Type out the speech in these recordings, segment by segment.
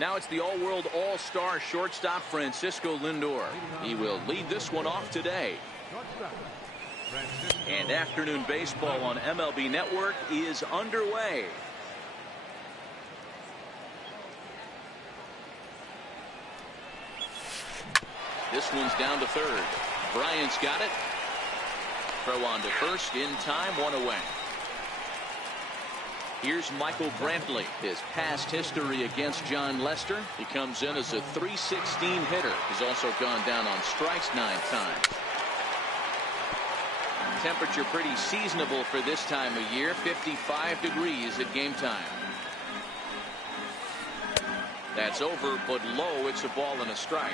Now it's the all-world all-star shortstop Francisco Lindor. He will lead this one off today. And afternoon baseball on MLB Network is underway. This one's down to third. Bryant's got it. Throw on to first in time, one away. Here's Michael Brantley. His past history against John Lester. He comes in as a .316 hitter. He's also gone down on strikes 9 times. Temperature pretty seasonable for this time of year. 55 degrees at game time. That's over, but low. It's a ball and a strike.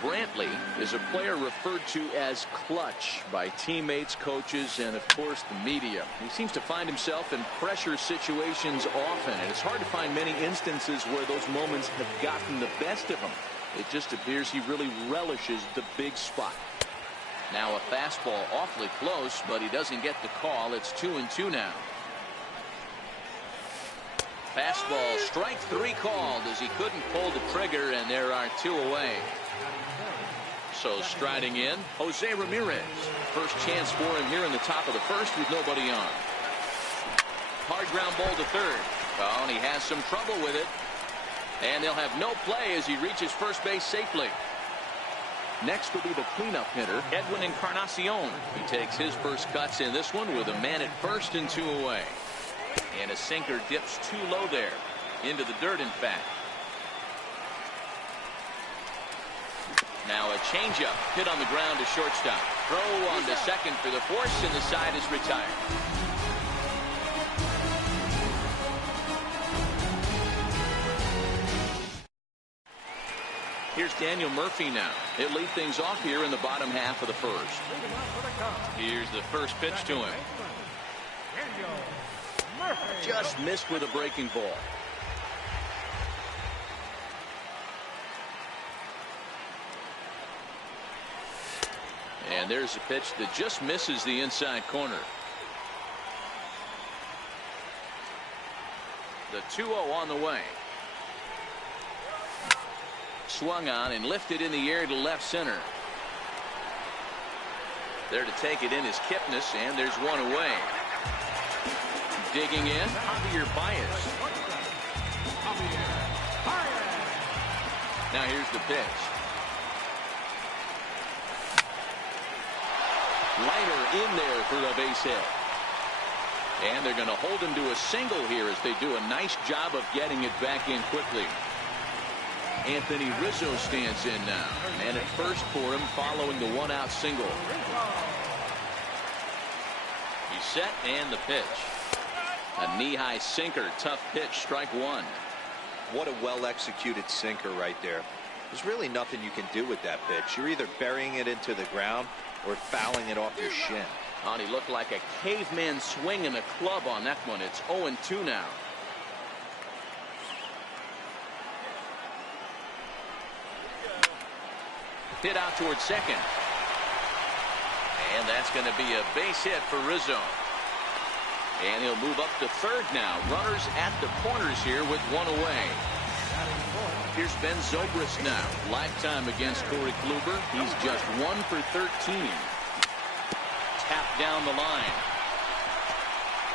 Brantley is a player referred to as clutch by teammates, coaches, and of course the media. He seems to find himself in pressure situations often, and it's hard to find many instances where those moments have gotten the best of him. It just appears he really relishes the big spot. Now a fastball awfully close, but he doesn't get the call. It's 2-2 now. Fastball, strike 3 called as he couldn't pull the trigger, and there are 2 away. So striding in, Jose Ramirez. First chance for him here in the top of the first with nobody on. Hard ground ball to third. Oh, and he has some trouble with it. And they'll have no play as he reaches first base safely. Next will be the cleanup hitter, Edwin Encarnacion. He takes his first cuts in this one with a man at first and 2 away. And a sinker dips too low there. Into the dirt, in fact. Now a changeup hit on the ground to shortstop. Throw on to second for the force, and the side is retired. Here's Daniel Murphy now. He'll lead things off here in the bottom half of the first. Here's the first pitch to him. Just missed with a breaking ball. And there's a pitch that just misses the inside corner. The 2-0 on the way. Swung on and lifted in the air to left center. There to take it in is Kipnis, and there's 1 away. Digging in, Javier Baez. Now here's the pitch. Liner in there for a base hit. And they're going to hold him to a single here as they do a nice job of getting it back in quickly. Anthony Rizzo stands in now. And at first for him following the 1-out single. He's set and the pitch. A knee-high sinker, tough pitch, strike 1. What a well-executed sinker right there. There's really nothing you can do with that pitch. You're either burying it into the ground or fouling it off your shin. And he looked like a caveman swinging a club on that one. It's 0-2 now. Hit out towards second. And that's going to be a base hit for Rizzo. And he'll move up to third now. Runners at the corners here with 1 away. Here's Ben Zobrist now. Lifetime against Corey Kluber. He's just 1 for 13. Tapped down the line.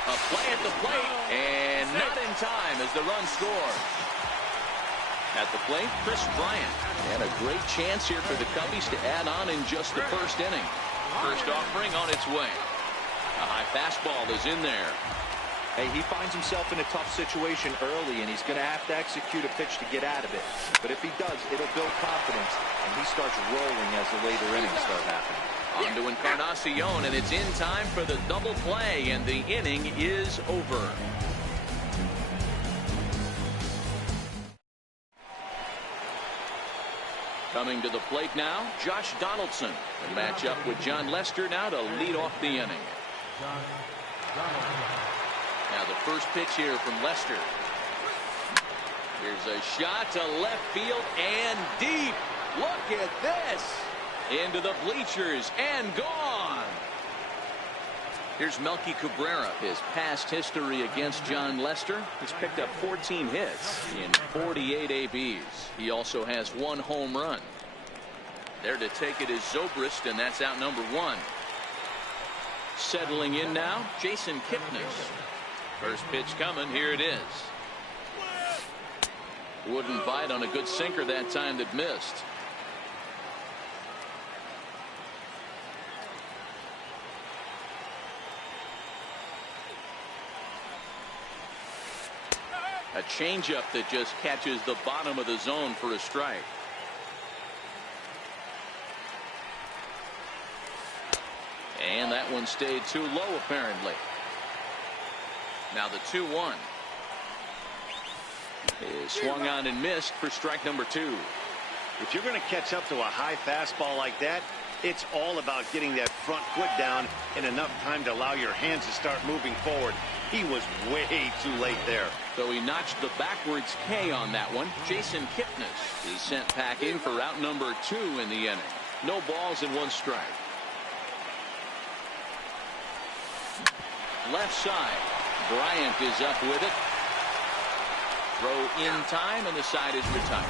A play at the plate. And not in time as the run scores. At the plate, Chris Bryant. And a great chance here for the Cubbies to add on in just the first inning. First offering on its way. A high fastball is in there. Hey, he finds himself in a tough situation early, and he's going to have to execute a pitch to get out of it. But if he does, it'll build confidence, and he starts rolling as the later innings start happening. On to Encarnacion, and it's in time for the double play, and the inning is over. Coming to the plate now, Josh Donaldson. A match up with John Lester now to lead off the inning. Now the first pitch here from Lester. Here's a shot to left field and deep. Look at this. Into the bleachers and gone. Here's Melky Cabrera. His past history against John Lester. He's picked up 14 hits in 48 ABs. He also has 1 home run. There to take it is Zobrist, and that's out number 1. Settling in now, Jason Kipnis. First pitch coming. Here it is. Wouldn't bite on a good sinker that time that missed. A changeup that just catches the bottom of the zone for a strike. And that one stayed too low apparently. Now the 2-1 is swung on and missed for strike number 2. If you're going to catch up to a high fastball like that, it's all about getting that front foot down in enough time to allow your hands to start moving forward. He was way too late there. So he notched the backwards K on that one. Jason Kipnis is sent packing for out number 2 in the inning. No balls and 1 strike. Left side. Bryant is up with it. Throw in time, and the side is retired.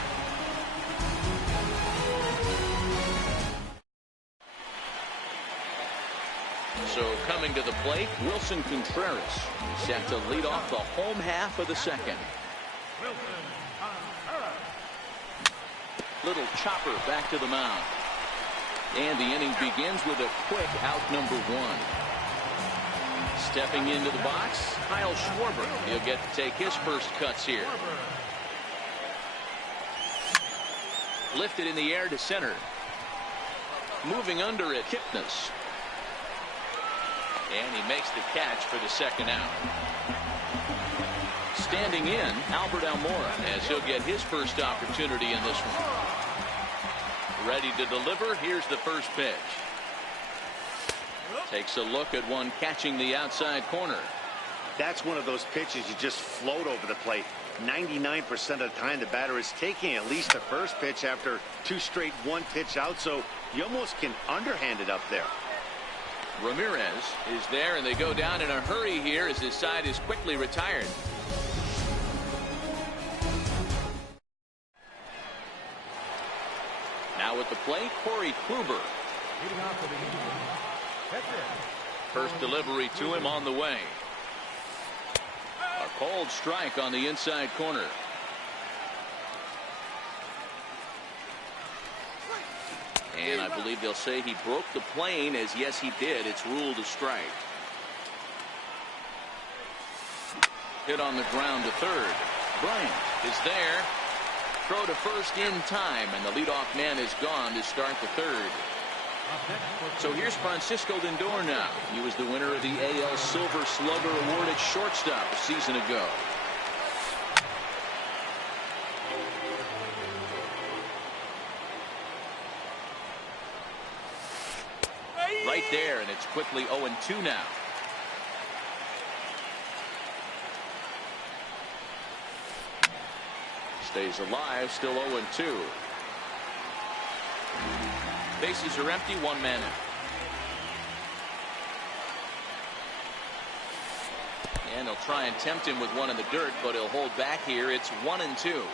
So coming to the plate, Wilson Contreras set to lead off the home half of the second. Little chopper back to the mound. And the inning begins with a quick out number 1. Stepping into the box, Kyle Schwarber. He'll get to take his first cuts here. Lifted in the air to center. Moving under it, Kipnis. And he makes the catch for the second out. Standing in, Albert Almora, as he'll get his first opportunity in this one. Ready to deliver. Here's the first pitch. Takes a look at one catching the outside corner. That's one of those pitches you just float over the plate. 99% of the time the batter is taking at least the first pitch after 2 straight 1-pitch out, so you almost can underhand it up there. Ramirez is there, and they go down in a hurry here as his side is quickly retired. Now at the plate, Corey Kluber. First delivery to him on the way. A cold strike on the inside corner. And I believe they'll say he broke the plane, as yes he did. It's ruled a strike. Hit on the ground to third. Bryant is there. Throw to first in time, and the leadoff man is gone to start the third. So here's Francisco Lindor now. He was the winner of the AL Silver Slugger Award at shortstop a season ago. Right there, and it's quickly 0-2 now. Stays alive, still 0-2. Bases are empty, 1 man out. And they'll try and tempt him with one in the dirt, but he'll hold back here. It's 1-2.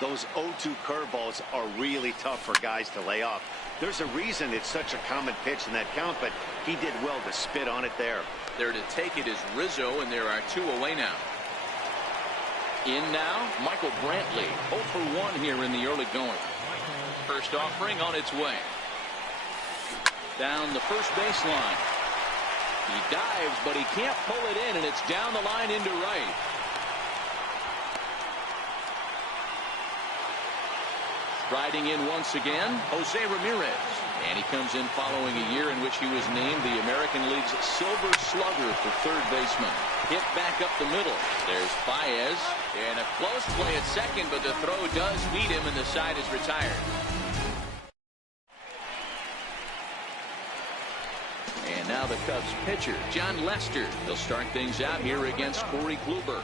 Those 0-2 curveballs are really tough for guys to lay off. There's a reason it's such a common pitch in that count, but he did well to spit on it there. There to take it is Rizzo, and there are 2 away now. In now, Michael Brantley. 0 for 1 here in the early going. First offering on its way. Down the first baseline. He dives, but he can't pull it in, and it's down the line into right. Riding in once again, Jose Ramirez. And he comes in following a year in which he was named the American League's Silver Slugger for third baseman. Hit back up the middle. There's Baez. And a close play at second, but the throw does beat him, and the side is retired. And now the Cubs pitcher, John Lester. He'll start things out here against Corey Kluber.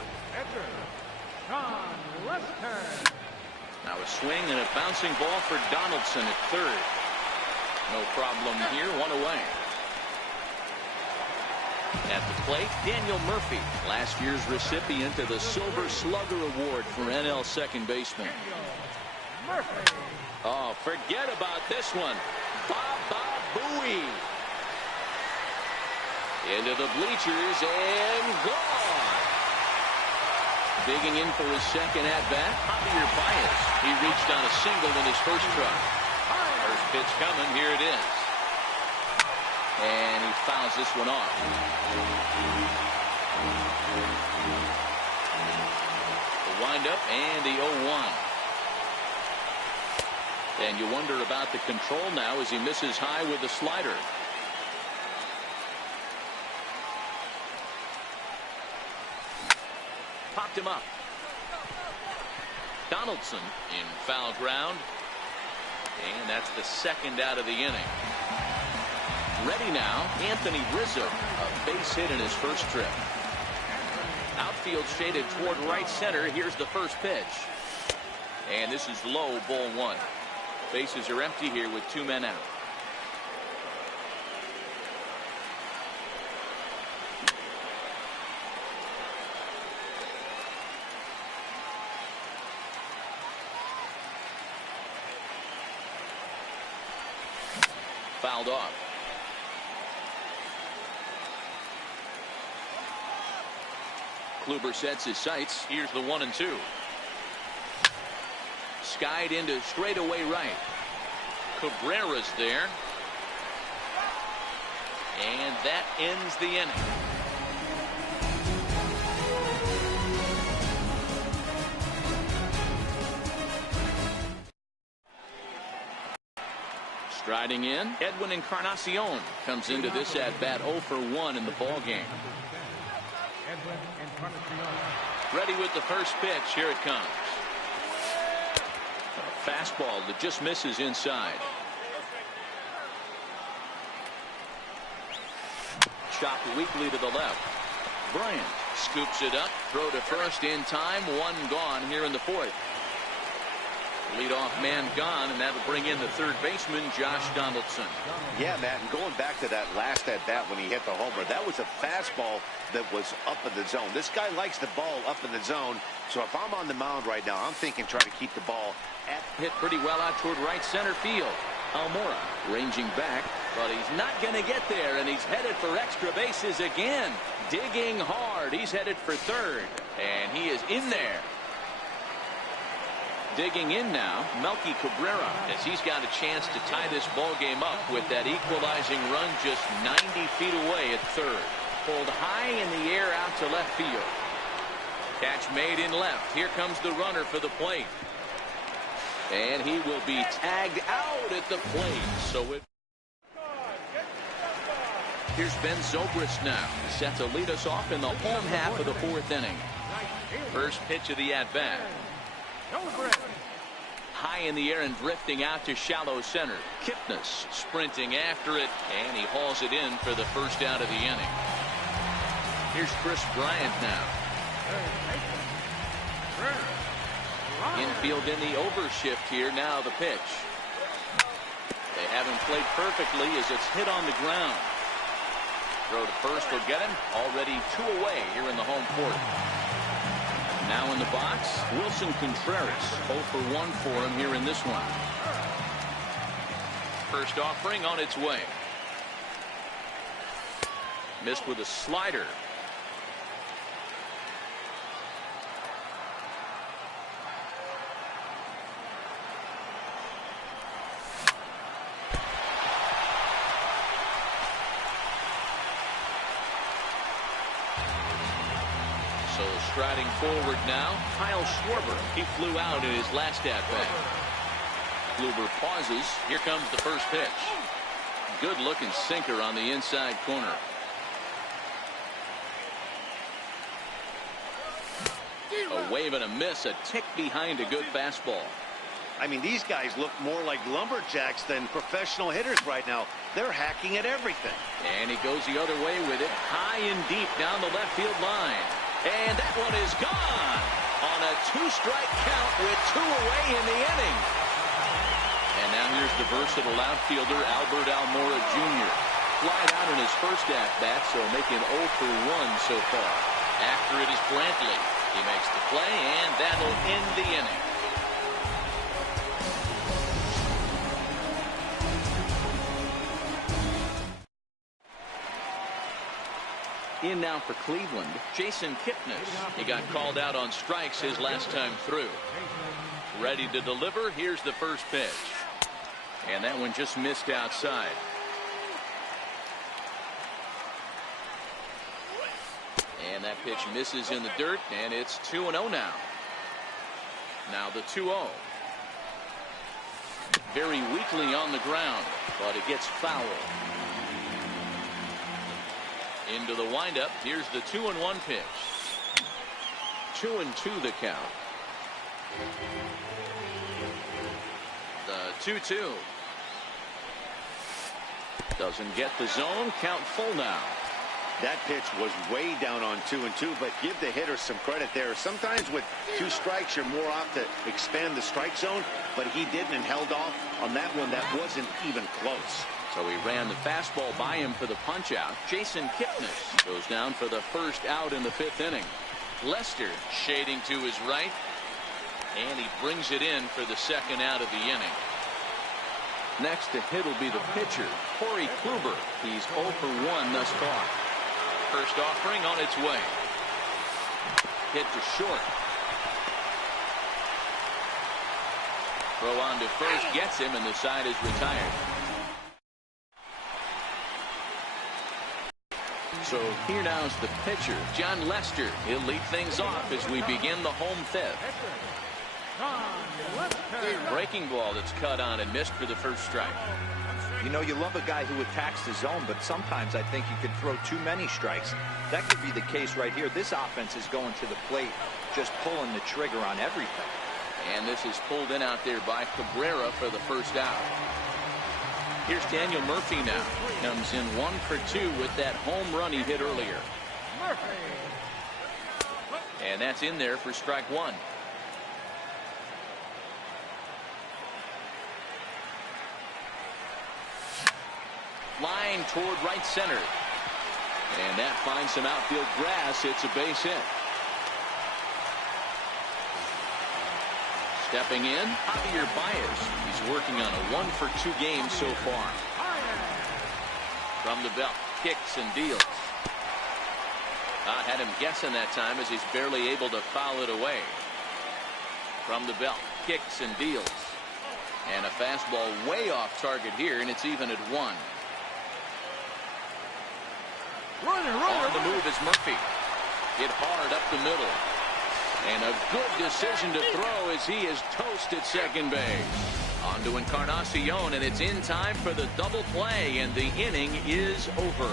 John Lester. Now a swing and a bouncing ball for Donaldson at third. No problem here, 1 away. At the plate, Daniel Murphy, last year's recipient of the Silver Slugger Award for NL second baseman. Oh, forget about this one. Baba Booey. Into the bleachers and gone. Digging in for his second at-bat, Javier Baez. He reached on a single in his first try. First pitch coming, here it is. And he fouls this one off. The windup and the 0-1. And you wonder about the control now as he misses high with the slider. Popped him up. Donaldson in foul ground. And that's the second out of the inning. Ready now, Anthony Rizzo, a base hit in his first trip. Outfield shaded toward right center. Here's the first pitch. And this is low, ball one. Bases are empty here with 2 men out. Fouled off. Kluber sets his sights. Here's the 1-2. Skied into straightaway right. Cabrera's there. And that ends the inning. Striding in, Edwin Encarnacion comes into this at bat 0 for 1 in the ball game. Ready with the first pitch. Here it comes. A fastball that just misses inside. Chopped weakly to the left. Bryant scoops it up. Throw to first in time. 1 gone here in the 4th. Leadoff man gone, and that'll bring in the third baseman, Josh Donaldson. Yeah, Matt, and going back to that last at bat when he hit the homer, that was a fastball that was up in the zone. This guy likes the ball up in the zone, so if I'm on the mound right now, I'm thinking try to keep the ball at. Hit pretty well out toward right center field. Almora ranging back, but he's not going to get there, and he's headed for extra bases again. Digging hard. He's headed for third, and he is in there. Digging in now, Melky Cabrera, as he's got a chance to tie this ball game up with that equalizing run just 90 feet away at third. Pulled high in the air out to left field. Catch made in left. Here comes the runner for the plate. And he will be tagged out at the plate. So here's Ben Zobrist now, set to lead us off in the home half of the 4th inning. First pitch of the at-bat. High in the air and drifting out to shallow center. Kipnis sprinting after it, and he hauls it in for the first out of the inning. Here's Chris Bryant now. Infield in the overshift here. Now the pitch. They haven't played perfectly as it's hit on the ground. Throw to first will get him. Already 2 away here in the home 4th. Now in the box, Wilson Contreras. 0 for 1 for him here in this one. First offering on its way. Missed with a slider. So striding forward now, Kyle Schwarber. He flew out in his last at-bat. Kluber pauses. Here comes the first pitch. Good looking sinker on the inside corner. A wave and a miss, a tick behind a good fastball. I mean, these guys look more like lumberjacks than professional hitters right now. They're hacking at everything. And he goes the other way with it, high and deep down the left field line. And that one is gone on a 2-strike count with 2 away in the inning. And now here's the versatile outfielder, Albert Almora Jr. flied out in his first at-bat, so making 0 for 1 so far. After it is Brantley. He makes the play, and that'll end the inning. In now for Cleveland, Jason Kipnis. He got called out on strikes his last time through. Ready to deliver. Here's the first pitch. And that one just missed outside. And that pitch misses in the dirt, and it's 2-0 now. Now the 2-0. Very weakly on the ground, but it gets foul. Into the windup. Here's the 2-1 pitch. 2-2 the count. The 2-2. Doesn't get the zone. Count full now. That pitch was way down on 2-2, but give the hitter some credit there. Sometimes with 2 strikes, you're more off to expand the strike zone, but he didn't and held off on that one. That wasn't even close. So he ran the fastball by him for the punch out. Jason Kipnis goes down for the first out in the 5th inning. Lester shading to his right, and he brings it in for the second out of the inning. Next to hit will be the pitcher, Corey Kluber. He's 0 for 1 thus far. First offering on its way. Hit to short. Throw on to first gets him, and the side is retired. So here now is the pitcher, John Lester. He'll lead things off as we begin the home 5th. Breaking ball that's cut on and missed for the first strike. You know, you love a guy who attacks the zone, but sometimes I think you could throw too many strikes. That could be the case right here. This offense is going to the plate, just pulling the trigger on everything. And this is pulled in out there by Cabrera for the first out. Here's Daniel Murphy now. Comes in 1 for 2 with that home run he hit earlier. And that's in there for strike 1. Line toward right center. And that finds some outfield grass. It's a base hit. Stepping in, Javier Baez. He's working on a 1 for 2 game so far. From the belt, kicks and deals. Had him guessing that time as he's barely able to foul it away. From the belt, kicks and deals. And a fastball way off target here, and it's even at 1. On the move is Murphy. Hit hard up the middle. And a good decision to throw as he is toast at second base. On to Encarnacion, and it's in time for the double play, and the inning is over.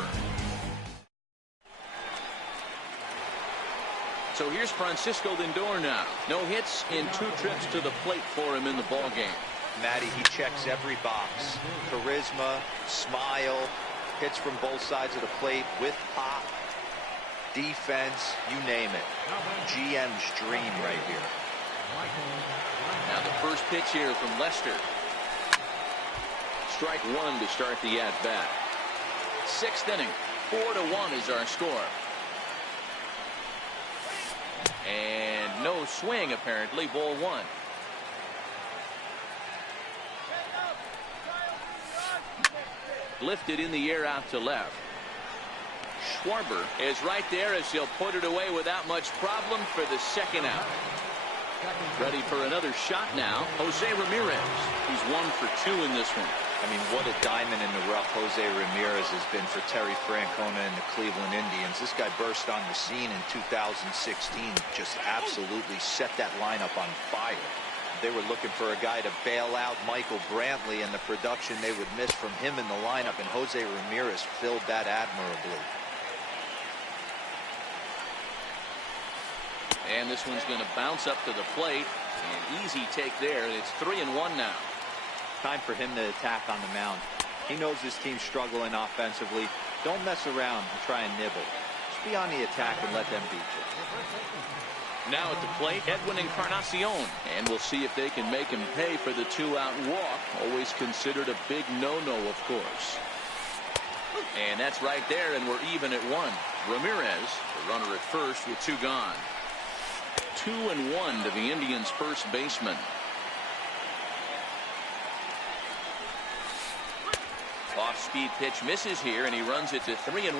So here's Francisco Lindor now. No hits in 2 trips to the plate for him in the ballgame. Matty, he checks every box. Charisma, smile, hits from both sides of the plate with pop, defense, you name it. GM's dream right here. Now the first pitch here from Lester. Strike 1 to start the at-bat. 6th inning, 4-1 is our score. And no swing apparently, ball 1. Lifted in the air out to left. Schwarber is right there as he'll put it away without much problem for the second out. Ready for another shot now, Jose Ramirez. He's 1 for 2 in this one. I mean, what a diamond in the rough Jose Ramirez has been for Terry Francona and the Cleveland Indians. This guy burst on the scene in 2016, just absolutely set that lineup on fire. They were looking for a guy to bail out Michael Brantley, and the production they would miss from him in the lineup, and Jose Ramirez filled that admirably. And this one's going to bounce up to the plate. An easy take there. It's 3-1 now. Time for him to attack on the mound. He knows his team's struggling offensively. Don't mess around and try and nibble. Just be on the attack and let them beat you. Now at the plate, Edwin Encarnacion. And we'll see if they can make him pay for the 2-out walk. Always considered a big no-no, of course. And that's right there, and we're even at 1. Ramirez, the runner at first with 2 gone. 2-1 to the Indians' first baseman. Off-speed pitch misses here, and he runs it to 3-1.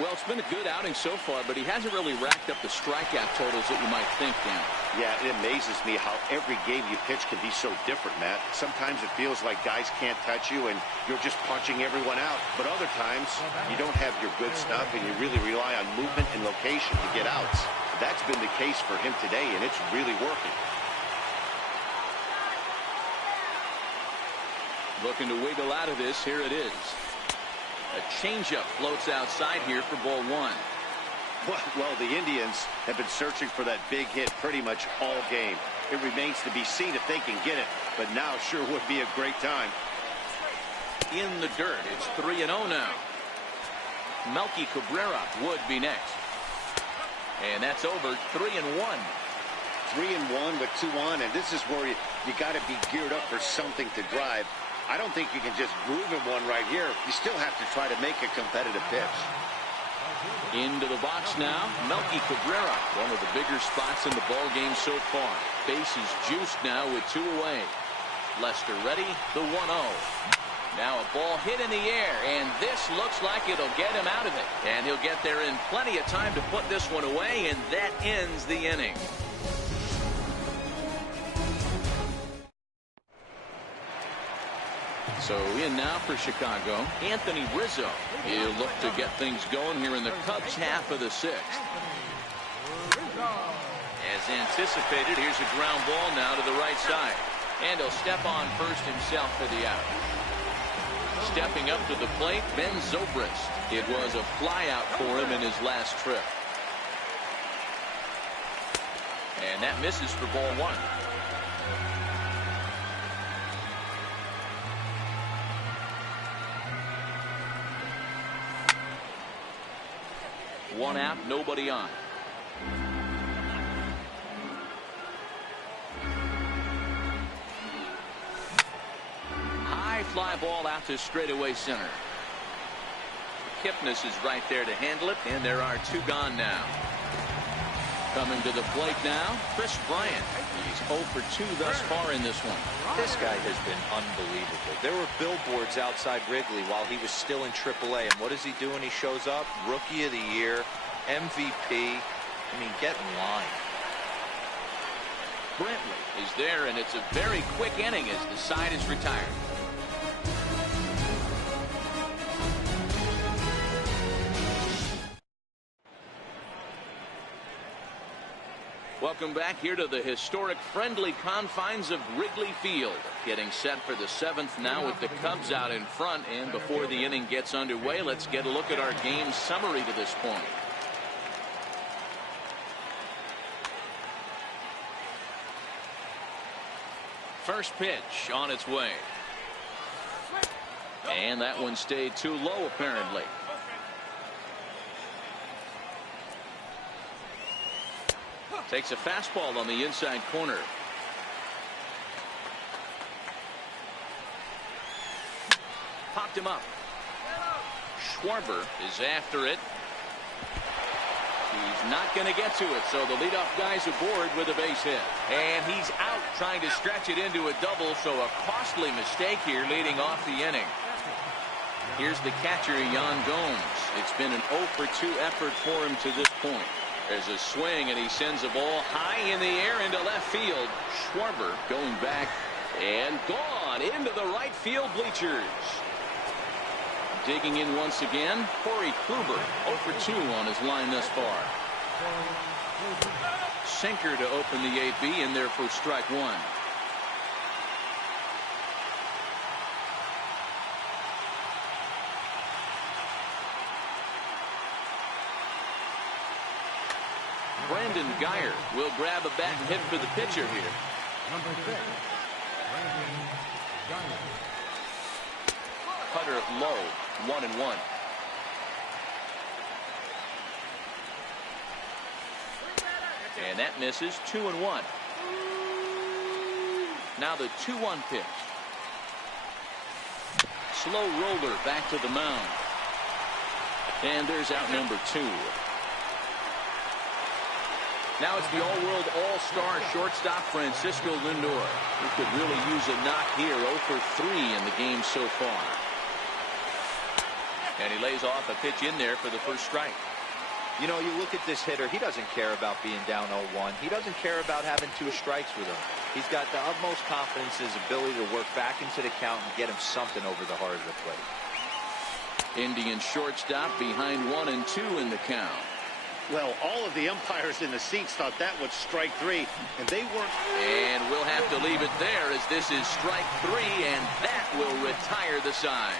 Well, it's been a good outing so far, but he hasn't really racked up the strikeout totals that you might think, Dan. Yeah, it amazes me how every game you pitch can be so different, Matt. Sometimes it feels like guys can't touch you and you're just punching everyone out. But other times you don't have your good stuff and you really rely on movement and location to get outs. That's been the case for him today, and it's really working. Looking to wiggle out of this. Here it is. A changeup floats outside here for ball 1. Well, the Indians have been searching for that big hit pretty much all game. It remains to be seen if they can get it, but now sure would be a great time. In the dirt, it's 3-0 now. Melky Cabrera would be next. And that's over. 3-1. 3-1 with 2 on, and this is where you got to be geared up for something to drive. I don't think you can just groove in one right here. You still have to try to make a competitive pitch. Into the box now, Melky Cabrera, one of the bigger spots in the ball game so far. Bases juiced now with 2 away. Lester ready, the 1-0. Now a ball hit in the air, and this looks like it'll get him out of it. And he'll get there in plenty of time to put this one away, and that ends the inning. So in now for Chicago, Anthony Rizzo. He'll look to get things going here in the Cubs' half of the 6th. As anticipated, here's a ground ball now to the right side. And he'll step on first himself for the out. Stepping up to the plate, Ben Zobrist. It was a flyout for him in his last trip. And that misses for ball 1. One out, nobody on. High fly ball out to straightaway center. Kipnis is right there to handle it, and there are 2 gone now. Coming to the plate now, Chris Bryant. He's 0 for 2 thus far in this one. This guy has been unbelievable. There were billboards outside Wrigley while he was still in AAA, and what does he do when he shows up? Rookie of the Year, MVP. I mean, get in line. Brantley is there, and it's a very quick inning as the side is retired. Welcome back here to the historic friendly confines of Wrigley Field. Getting set for the 7th now with the Cubs out in front. And before the inning gets underway, let's get a look at our game summary to this point. First pitch on its way. And that one stayed too low apparently. Takes a fastball on the inside corner. Popped him up. Schwarber is after it. He's not going to get to it, so the leadoff guy's aboard with a base hit. And he's out trying to stretch it into a double, so a costly mistake here leading off the inning. Here's the catcher, Yan Gomes. It's been an 0 for 2 effort for him to this point. There's a swing, and he sends a ball high in the air into left field. Schwarber going back and gone into the right field bleachers. Digging in once again, Corey Kluber, 0 for 2 on his line thus far. Sinker to open the 8B, in there for strike 1. Brandon Guyer will grab a bat and hit for the pitcher here. Number 6, Brandon Guyer. Cutter low, 1-1. And that misses. 2-1. Now the 2-1 pitch. Slow roller back to the mound. And there's out number 2. Now it's the all-world all-star shortstop Francisco Lindor, who could really use a knock here. 0 for 3 in the game so far. And he lays off a pitch in there for the first strike. You know, you look at this hitter, he doesn't care about being down 0-1. He doesn't care about having 2 strikes with him. He's got the utmost confidence in his ability to work back into the count and get him something over the heart of the plate. Indian shortstop behind 1 and 2 in the count. Well, all of the umpires in the seats thought that was strike 3, and they weren't. And we'll have to leave it there as this is strike 3, and that will retire the side.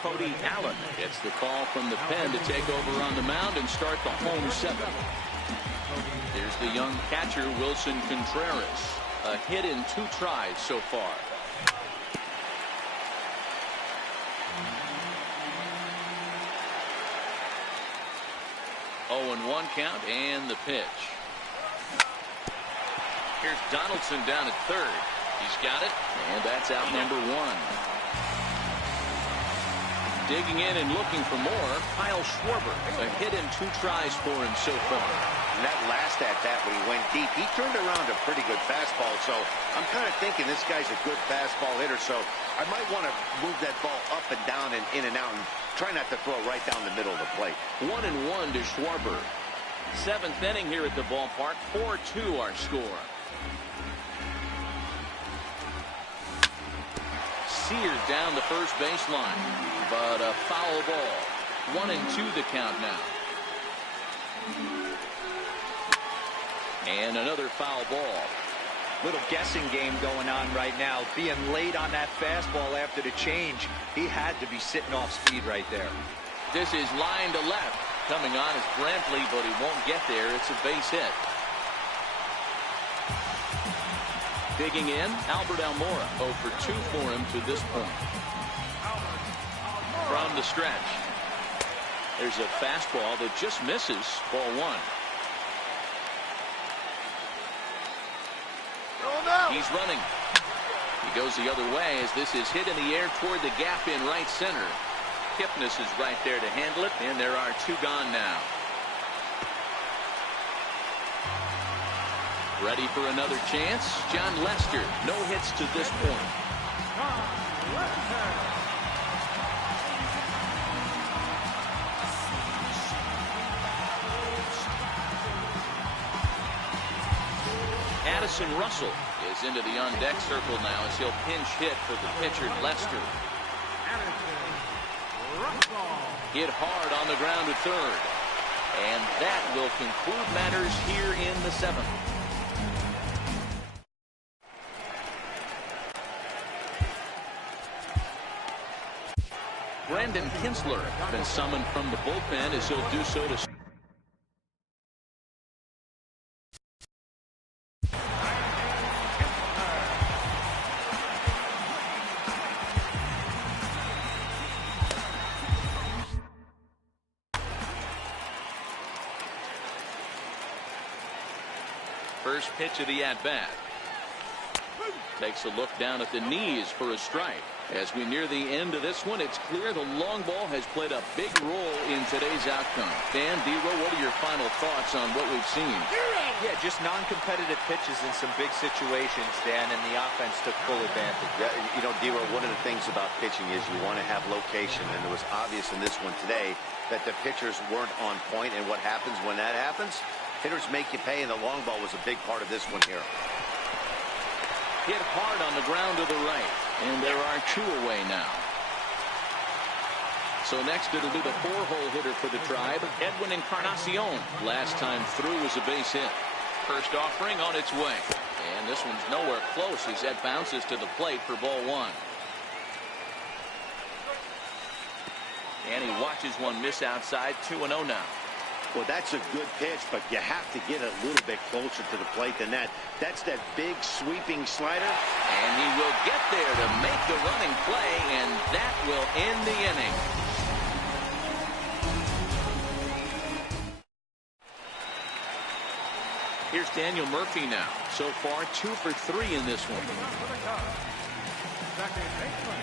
Cody Allen gets the call from the pen to take over on the mound and start the home 7. Here's the young catcher Wilson Contreras. A hit in 2 tries so far. Oh, and 1 count and the pitch. Here's Donaldson down at third. He's got it, and that's out number 1. Digging in and looking for more, Kyle Schwarber. A hit in 2 tries for him so far. And that last at-bat when he went deep, he turned around a pretty good fastball. So I'm kind of thinking this guy's a good fastball hitter. So I might want to move that ball up and down and in and out and try not to throw it right down the middle of the plate. 1-1 to Schwarber. 7th inning here at the ballpark. 4-2 our score. Seared down the first baseline, but a foul ball. 1-2 the count now. And another foul ball. Little guessing game going on right now. Being late on that fastball after the change. He had to be sitting off speed right there. This is line to left. Coming on is Brantley, but he won't get there. It's a base hit. Digging in, Albert Almora. 0 for 2 for him to this point. From the stretch. There's a fastball that just misses. Ball 1. He's running. He goes the other way as this is hit in the air toward the gap in right center. Kipnis is right there to handle it, and there are 2 gone now. Ready for another chance? John Lester. No hits to this point. Addison Russell is into the on-deck circle now as he'll pinch hit for the pitcher Lester. Hit hard on the ground at third. And that will conclude matters here in the 7th. Brandon Kinsler been summoned from the bullpen as he'll do so to first pitch of the at-bat. Takes a look down at the knees for a strike. As we near the end of this one, it's clear the long ball has played a big role in today's outcome. Dan, Dero, what are your final thoughts on what we've seen? Yeah, just non-competitive pitches in some big situations, Dan, and the offense took full advantage. Yeah, you know, Dero, one of the things about pitching is you want to have location, and it was obvious in this one today that the pitchers weren't on point, and what happens when that happens? Hitters make you pay, and the long ball was a big part of this one here. Hit hard on the ground to the right, and there are 2 away now. So next it'll be the 4-hole hitter for the Tribe, Edwin Encarnacion. Last time through was a base hit. First offering on its way, and this one's nowhere close as that bounces to the plate for ball 1. And he watches one miss outside. 2-0 now. Well, that's a good pitch, but you have to get a little bit closer to the plate than that. That's that big sweeping slider. And he will get there to make the running play, and that will end the inning. Here's Daniel Murphy now. So far, 2 for 3 in this one. Second baseman,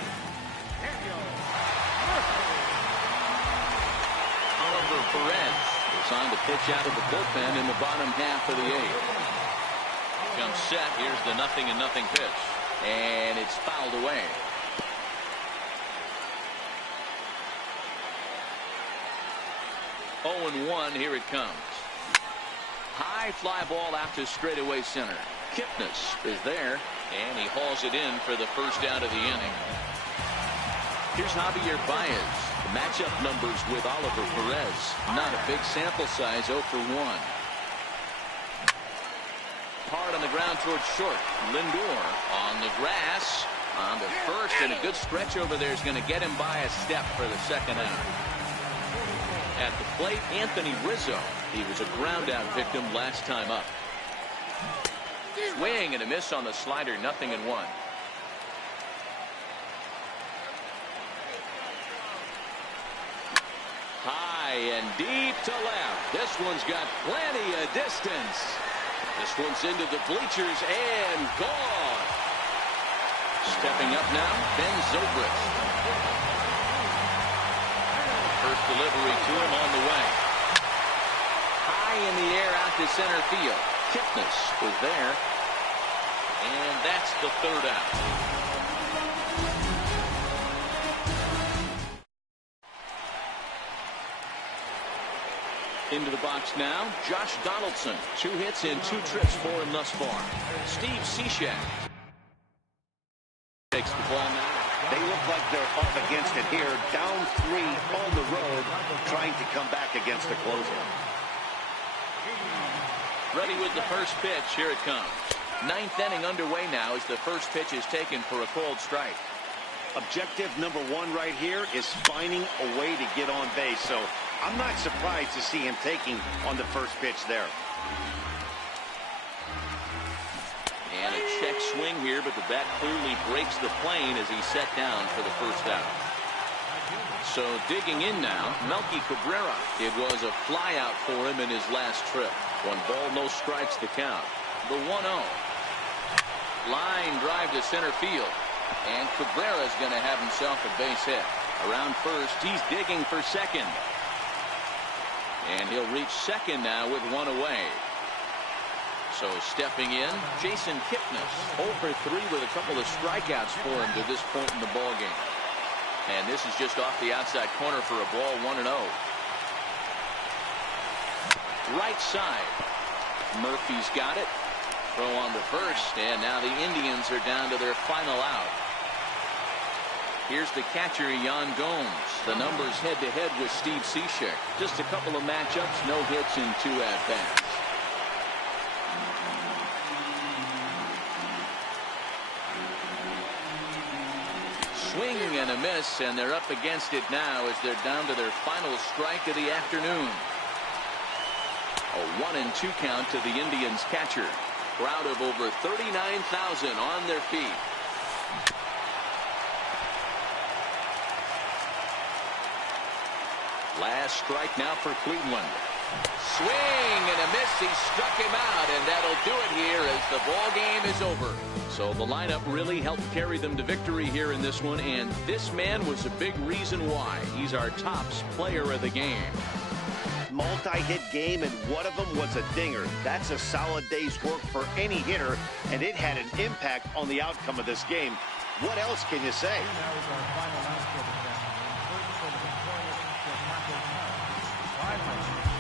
Daniel Murphy. Oliver Perez is on to pitch out of the bullpen in the bottom half of the 8th. Comes set. Here's the 0-0 pitch. And it's fouled away. 0-1. Here it comes. High fly ball out to straightaway center. Kipnis is there, and he hauls it in for the first out of the inning. Here's Javier Baez. The matchup numbers with Oliver Perez. Not a big sample size, 0 for 1. Hard on the ground towards short. Lindor on the grass. On to first, and a good stretch over there is going to get him by a step for the second out. At the plate, Anthony Rizzo. He was a ground out victim last time up. Swing and a miss on the slider, 0-1. High and deep to left. This one's got plenty of distance. This one's into the bleachers and gone. Stepping up now, Ben Zobrist. First delivery to him on the way. High in the air out to center field. Kipnis was there. And that's the third out. Into the box now, Josh Donaldson. 2 hits and 2 trips for him thus far. Steve Cishek takes the ball now. They look like they're up against it here. Down 3 on the road, trying to come back against the closer. Ready with the first pitch. Here it comes. 9th inning underway now as the first pitch is taken for a called strike. Objective number 1 right here is finding a way to get on base. So I'm not surprised to see him taking on the first pitch there. And a check swing here, but the bat clearly breaks the plane as he's set down for the first out. So digging in now, Melky Cabrera. It was a fly out for him in his last trip. 1 ball, no strikes to count. The 1-0. Line drive to center field. And Cabrera's going to have himself a base hit. Around first, he's digging for second. And he'll reach second now with 1 away. So stepping in, Jason Kipnis, 0 for 3 with a couple of strikeouts for him to this point in the ballgame. And this is just off the outside corner for a ball, 1-0. Right side. Murphy's got it. Throw on to first, and now the Indians are down to their final out. Here's the catcher, Yan Gomes. The numbers head-to-head with Steve Cishek. Just a couple of matchups, no hits in 2 at-bats. Swing and a miss, and they're up against it now as they're down to their final strike of the afternoon. A 1-2 count to the Indians catcher. Crowd of over 39,000 on their feet. Last strike now for Cleveland. Swing and a miss. He struck him out, and that'll do it here as the ball game is over. So the lineup really helped carry them to victory here in this one, and this man was a big reason why. He's our tops player of the game. Multi-hit game, and one of them was a dinger. That's a solid day's work for any hitter, and it had an impact on the outcome of this game. What else can you say? Now is our final outfield examiner. Voting for the victorious Chicago Cubs, 500.